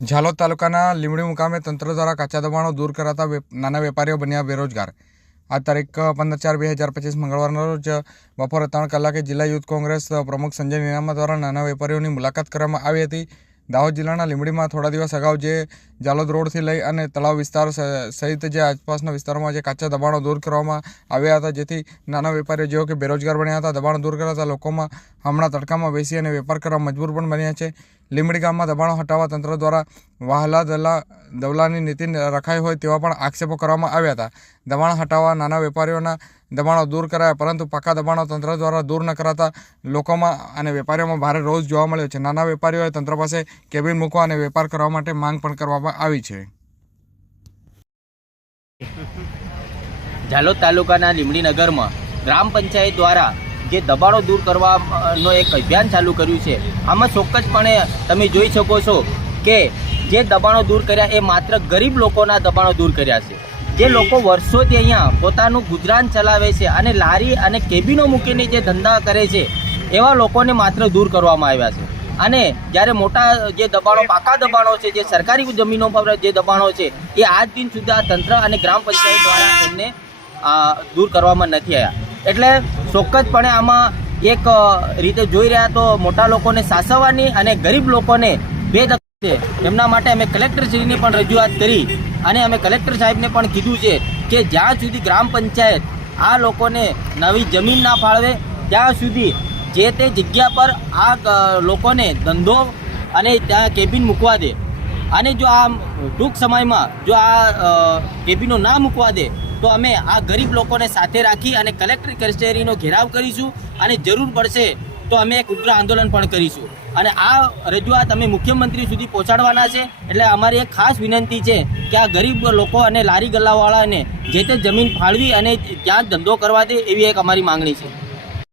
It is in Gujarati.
ઝાલોદ તાલુકાના લીમડી મુકામે તંત્ર દ્વારા કાચા દબાણો દૂર કરાતા નાના વેપારીઓ બન્યા બેરોજગાર. આ તારીખ પંદર ચાર બે હજાર પચીસ મંગળવારના રોજ બપોરે ત્રણ કલાકે જિલ્લા યુથ કોંગ્રેસ પ્રમુખ સંજય નીનામા દ્વારા નાના વેપારીઓની મુલાકાત કરવામાં આવી હતી. દાહોદ જિલ્લાના લીમડીમાં થોડા દિવસ અગાઉ જે જાલોદ રોડથી લઈ અને તળાવ વિસ્તાર સહિત જે આસપાસના વિસ્તારોમાં જે કાચા દબાણો દૂર કરવામાં આવ્યા હતા, જેથી નાના વેપારીઓ જેઓ કે બેરોજગાર બન્યા હતા, દબાણો દૂર કરાતા લોકોમાં હમણાં તડકામાં બેસી અને વેપાર કરવા મજબૂર પણ બન્યા છે. લીમડી ગામમાં દબાણો હટાવવા તંત્ર દ્વારા વહાલા દલા, દવલાની નીતિ રખાઈ હોય તેવા પણ આક્ષેપો કરવામાં આવ્યા હતા. દબાણ હટાવવા નાના વેપારીઓના દબાણો દૂર કરાયા, પરંતુ પાકા દબાણો તંત્ર દ્વારા દૂર ન કરાતા લોકોમાં અને વેપારીઓમાં ભારે રોષ જોવા મળ્યો છે. નાના વેપારીઓએ તંત્ર પાસે કેબિન મૂકવા અને વેપાર કરવા માટે માંગ પણ કરવામાં આવી છે. ઝાલોદ તાલુકાના લીમડી નગરમાં ગ્રામ પંચાયત દ્વારા જે દબાણો દૂર કરવાનો એક અભિયાન ચાલુ કર્યું છે. આમાં ચોક્કસપણે તમે જોઈ શકો છો કે જે દબાણો દૂર કર્યા એ માત્ર ગરીબ લોકોના દબાણો દૂર કર્યા છે. જે લોકો વર્ષોથી અહીંયા પોતાનું ગુજરાન ચલાવે છે અને લારી અને કેબિનો મૂકીને જે ધંધા કરે છે, એવા લોકોને માત્ર દૂર કરવામાં આવ્યા છે. અને જ્યારે મોટા જે દબાણો, પાકા દબાણો છે, જે સરકારી જમીનો પર જે દબાણો છે, એ આજ દિન સુધી આ તંત્ર અને ગ્રામ પંચાયત દ્વારા એમને દૂર કરવામાં નથી આવ્યા. એટલે ચોક્કસપણે આમાં એક રીતે જોઈ રહ્યા તો મોટા લોકોને સાસવવાની અને ગરીબ લોકોને બે છે. એમના માટે અમે કલેક્ટરશ્રીની પણ રજૂઆત કરી અને અમે કલેક્ટર સાહેબને પણ કીધું છે કે જ્યાં સુધી ગ્રામ પંચાયત આ લોકોને નવી જમીન ના ફાળવે, ત્યાં સુધી જે તે જગ્યા પર આ લોકોને ધંધો અને ત્યાં કેબિન મૂકવા દે. અને જો આ ટૂંક સમયમાં જો આ કેબિનો ના મૂકવા દે તો અમે આ ગરીબ લોકોને સાથે રાખી અને કલેક્ટર કચેરીનો ઘેરાવ કરીશું અને જરૂર પડશે તો અમે એક ઉગ્ર આંદોલન પણ કરીશું. અને આ રજૂઆત અમે મુખ્યમંત્રી સુધી પહોંચાડવાના છે, એટલે અમારી એક ખાસ વિનંતી છે કે આ ગરીબ લોકો અને લારી ગલ્લાવાળાને જે તે જમીન ફાળવી અને ત્યાં ધંધો કરવા દે એવી એક અમારી માંગણી છે.